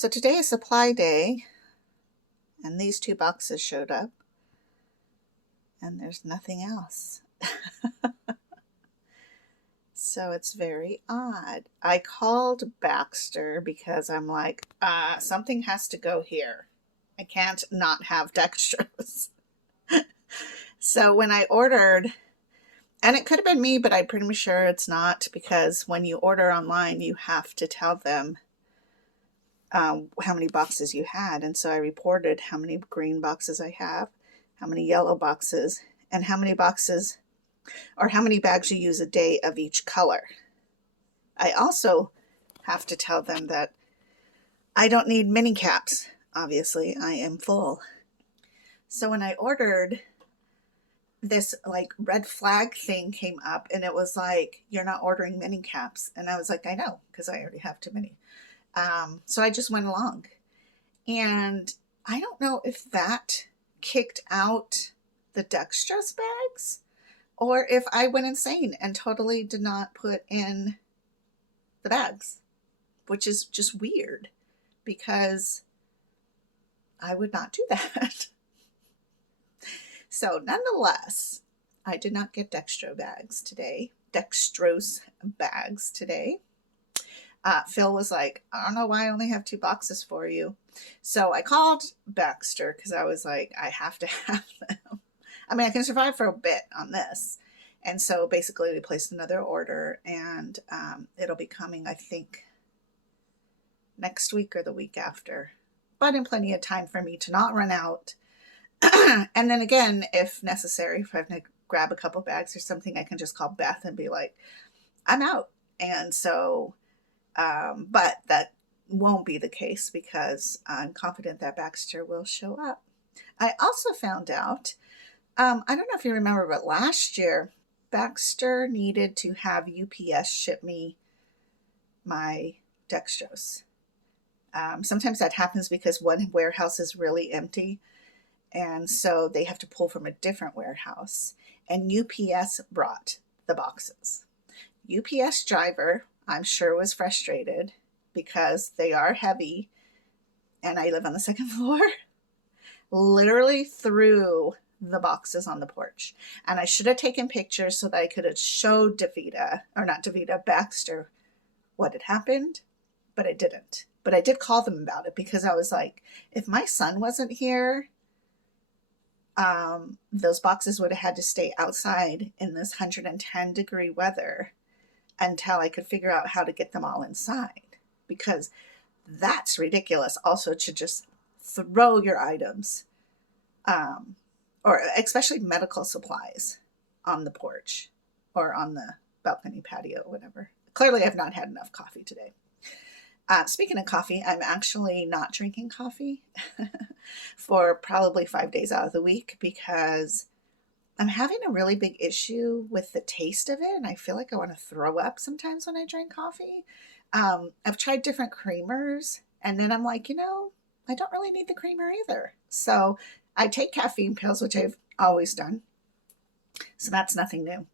So today is supply day, and these two boxes showed up, and there's nothing else. So it's very odd. I called Baxter because I'm like, something has to go here. I can't not have dextrose. So when I ordered, and it could have been me, but I'm pretty sure it's not, because when you order online, you have to tell them how many boxes you had. And so I reported how many green boxes I have, how many yellow boxes, and how many boxes or how many bags you use a day of each color. I also have to tell them that I don't need mini caps. Obviously, I am full. So when I ordered, this like red flag thing came up, and it was like, you're not ordering mini caps. And I was like, I know, because I already have too many. So I just went along. And I don't know if that kicked out the dextrose bags or if I went insane and totally did not put in the bags, which is just weird because I would not do that. So nonetheless, I did not get dextrose bags today. Phil was like, I don't know why I only have 2 boxes for you. So I called Baxter because I was like, I have to have them. I mean, I can survive for a bit on this. And so basically we placed another order, and it'll be coming, I think, next week or the week after, but in plenty of time for me to not run out. And then again, if necessary, if I have to grab a couple bags or something, I can just call Beth and be like, I'm out. And so, but that won't be the case because I'm confident that Baxter will show up. I also found out, I don't know if you remember, but last year, Baxter needed to have UPS ship me my dextrose. Sometimes that happens because one warehouse is really empty, and so they have to pull from a different warehouse. And UPS brought the boxes. UPS driver, I'm sure, was frustrated because they are heavy, and I live on the second floor, literally threw the boxes on the porch. And I should have taken pictures so that I could have showed Baxter what had happened, but I didn't. But I did call them about it because I was like, if my son wasn't here, those boxes would have had to stay outside in this 110-degree weather until I could figure out how to get them all inside, because that's ridiculous. Also, to just throw your items, or especially medical supplies, on the porch or on the balcony patio, whatever. Clearly, I've not had enough coffee today. Speaking of coffee, I'm actually not drinking coffee for probably 5 days out of the week because I'm having a really big issue with the taste of it, and I feel like I want to throw up sometimes when I drink coffee. I've tried different creamers, and then I'm like, I don't really need the creamer either. So I take caffeine pills, which I've always done. So that's nothing new.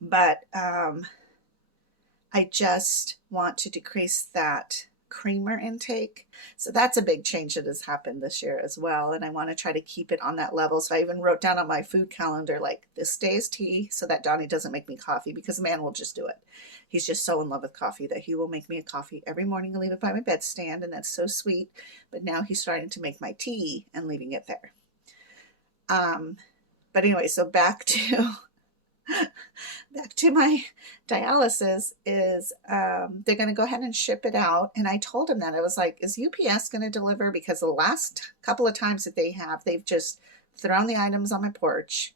But I just want to decrease that creamer intake. So that's a big change that has happened this year as well. And I want to try to keep it on that level. So I even wrote down on my food calendar, like, this day is tea, so that Donnie doesn't make me coffee, because the man will just do it. He's just so in love with coffee that he will make me a coffee every morning and leave it by my bedstand. And that's so sweet. But now he's starting to make my tea and leaving it there. But anyway, so back to my dialysis is they're going to go ahead and ship it out. And I told him that. I was like, is UPS going to deliver? Because the last couple of times that they've just thrown the items on my porch,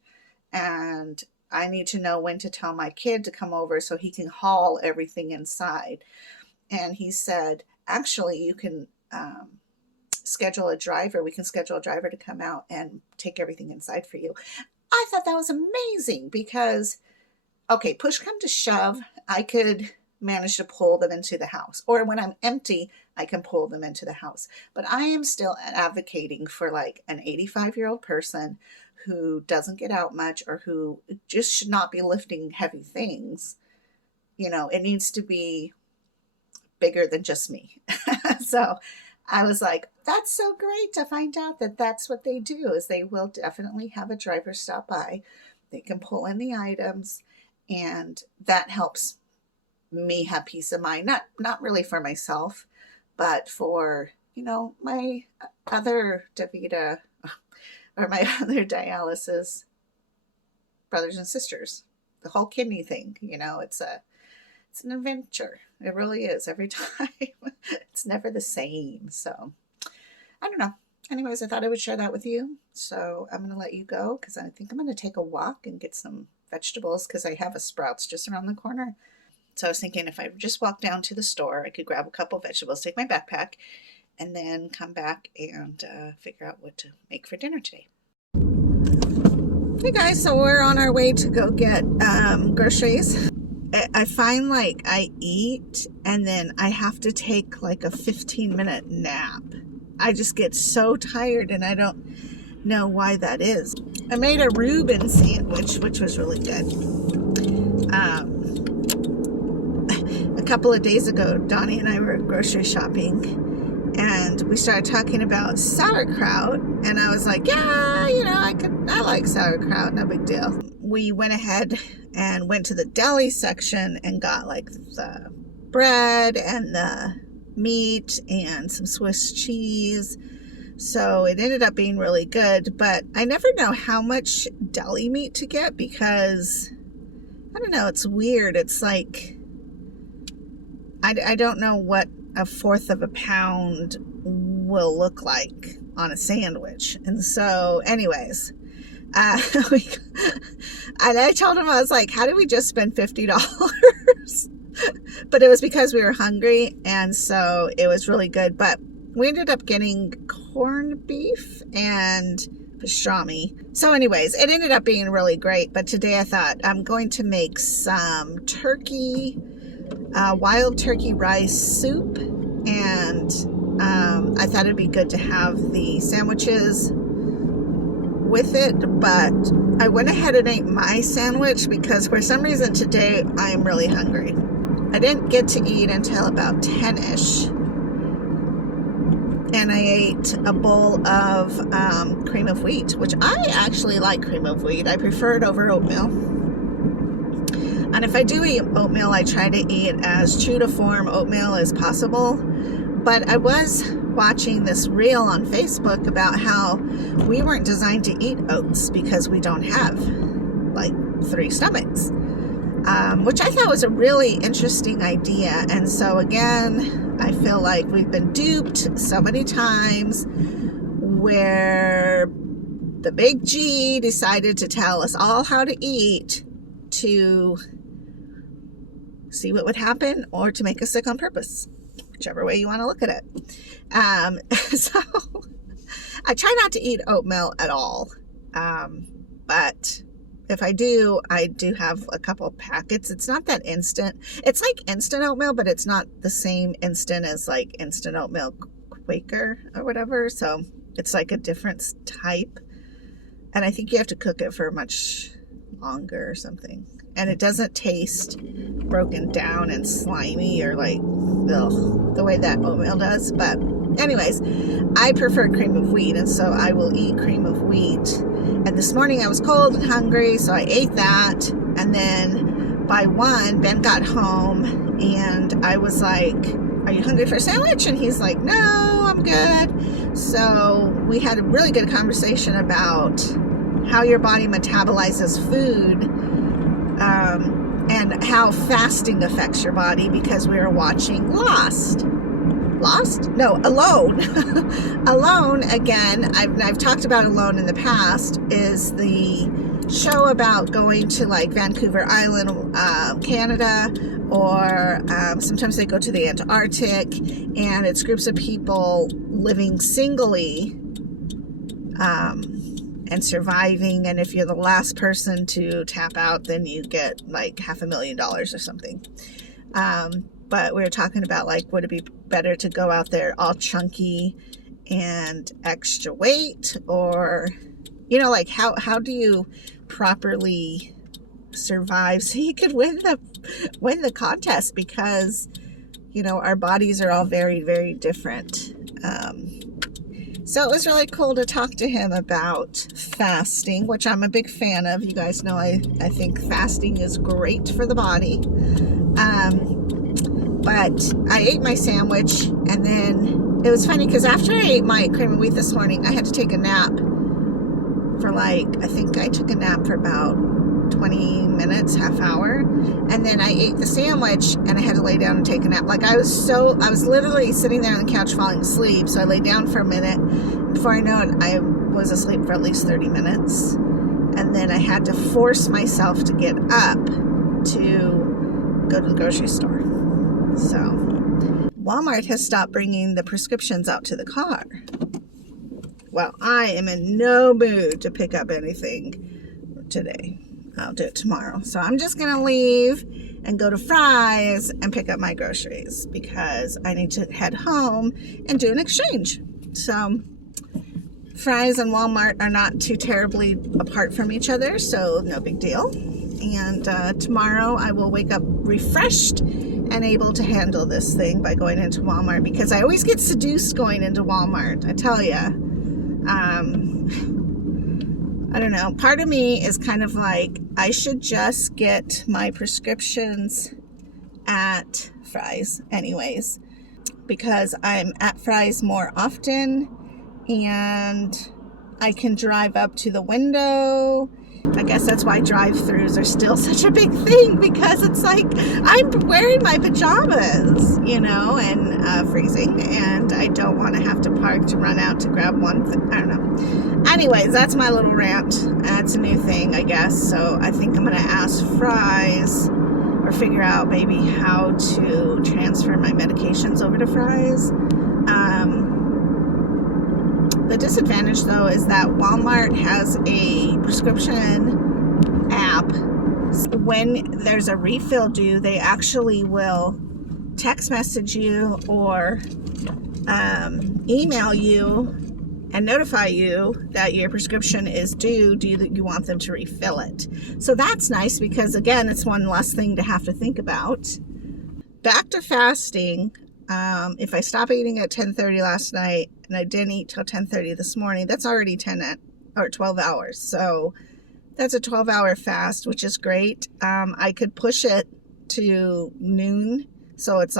and I need to know when to tell my kid to come over so he can haul everything inside. And he said, actually, you can schedule a driver. We can schedule a driver to come out and take everything inside for you. I thought that was amazing because, okay, push come to shove, I could manage to pull them into the house. Or when I'm empty, I can pull them into the house. But I am still advocating for like an 85-year-old person who doesn't get out much or who just should not be lifting heavy things. It needs to be bigger than just me. So I was like, that's so great to find out that that's what they do, is they will definitely have a driver stop by. They can pull in the items, and that helps me have peace of mind. Not really for myself, but for, my other DaVita or my other dialysis brothers and sisters. The whole kidney thing, it's an adventure. It really is every time. It's never the same. So I don't know. Anyways, I thought I would share that with you. So I'm going to let you go because I think I'm going to take a walk and get some vegetables because I have a Sprouts just around the corner. So I was thinking if I just walk down to the store, I could grab a couple of vegetables, take my backpack, and then come back and figure out what to make for dinner today. Hey guys, so we're on our way to go get groceries. I find like I eat and then I have to take like a 15-minute nap. I just get so tired and I don't know why that is. I made a Reuben sandwich, which was really good. A couple of days ago, Donnie and I were grocery shopping and we started talking about sauerkraut, and I was like, yeah, I like sauerkraut, no big deal. We went ahead and went to the deli section and got like the bread and the meat and some Swiss cheese. So it ended up being really good, but I never know how much deli meat to get because, I don't know, it's weird. It's like, I don't know what a fourth of a pound will look like on a sandwich. And so anyways, and I told him, I was like, how did we just spend $50? But it was because we were hungry, and so it was really good. But we ended up getting corned beef and pastrami. So anyways, it ended up being really great. But today I thought I'm going to make some turkey, wild turkey rice soup, and I thought it'd be good to have the sandwiches with it, but I went ahead and ate my sandwich because for some reason today I am really hungry. I didn't get to eat until about 10ish, and I ate a bowl of cream of wheat, which I actually like cream of wheat. I prefer it over oatmeal. And if I do eat oatmeal, I try to eat as true to form oatmeal as possible. But I was watching this reel on Facebook about how we weren't designed to eat oats because we don't have like 3 stomachs, which I thought was a really interesting idea. And so again, I feel like we've been duped so many times where the big G decided to tell us all how to eat to see what would happen or to make us sick on purpose, whichever way you want to look at it. So I try not to eat oatmeal at all. But if I do have a couple of packets. It's not that instant. It's like instant oatmeal, but it's not the same instant as like instant oatmeal Quaker or whatever. So it's like a different type. And I think you have to cook it for much longer or something. And it doesn't taste broken down and slimy or like the way that oatmeal does. But anyways, I prefer cream of wheat, and so I will eat cream of wheat. And this morning I was cold and hungry, so I ate that. And then by 1, Ben got home, and I was like, are you hungry for a sandwich? And he's like, no, I'm good. So we had a really good conversation about how your body metabolizes food, and how fasting affects your body, because we were watching Alone. Alone, again, I've talked about Alone in the past, is the show about going to like Vancouver Island, Canada, or sometimes they go to the Antarctic, and it's groups of people living singly, and surviving, and if you're the last person to tap out, then you get like $500,000 or something. But we were talking about like, would it be better to go out there all chunky and extra weight, or like how do you properly survive so you could win the contest, because our bodies are all very, very different. So it was really cool to talk to him about fasting, which I'm a big fan of. You guys know I think fasting is great for the body. But I ate my sandwich, and then it was funny because after I ate my cream of wheat this morning, I had to take a nap for I think I took a nap for about 20 minutes, half hour, and then I ate the sandwich and I had to lay down and take a nap. I was literally sitting there on the couch falling asleep, so I lay down for a minute. Before I know it, I was asleep for at least 30 minutes, and then I had to force myself to get up to go to the grocery store. So Walmart has stopped bringing the prescriptions out to the car. Well, I am in no mood to pick up anything today. I'll do it tomorrow. So I'm just going to leave and go to Fry's and pick up my groceries because I need to head home and do an exchange. So Fry's and Walmart are not too terribly apart from each other, so no big deal. And tomorrow I will wake up refreshed and able to handle this thing by going into Walmart, because I always get seduced going into Walmart, I tell you. I don't know. Part of me is kind of like, I should just get my prescriptions at Fry's anyways, because I'm at Fry's more often and I can drive up to the window. I guess that's why drive-thrus are still such a big thing, because it's like I'm wearing my pajamas, and freezing, and I don't want to have to park to run out to grab one thing. I don't know. Anyways, that's my little rant. That's a new thing, I guess. So I think I'm going to ask Fry's, or figure out maybe how to transfer my medications over to Fry's. The disadvantage, though, is that Walmart has a prescription app. When there's a refill due, they actually will text message you or email you and notify you that your prescription is due. Do you want them to refill it? So that's nice, because, again, it's one less thing to have to think about. Back to fasting. If I stop eating at 10:30 last night and I didn't eat till 10:30 this morning, that's already 12 hours. So that's a 12-hour fast, which is great. I could push it to noon, so it's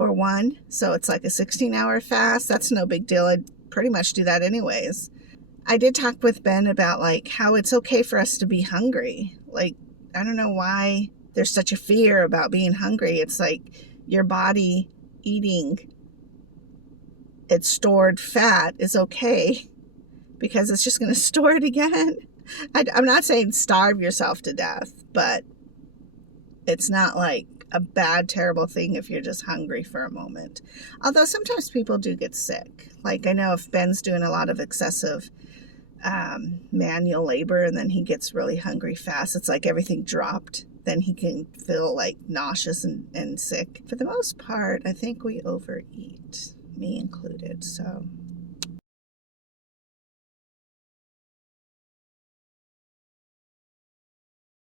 or 1, so it's like a 16-hour fast. That's no big deal. I'd pretty much do that anyways. I did talk with Ben about how it's okay for us to be hungry. I don't know why there's such a fear about being hungry. It's like your body eating its stored fat is okay, because it's just going to store it again. I'm not saying starve yourself to death, but it's not like a bad, terrible thing if you're just hungry for a moment. Although sometimes people do get sick. I know if Ben's doing a lot of excessive manual labor and then he gets really hungry fast, it's like everything dropped. Then he can feel nauseous and sick. For the most part, I think we overeat, me included. So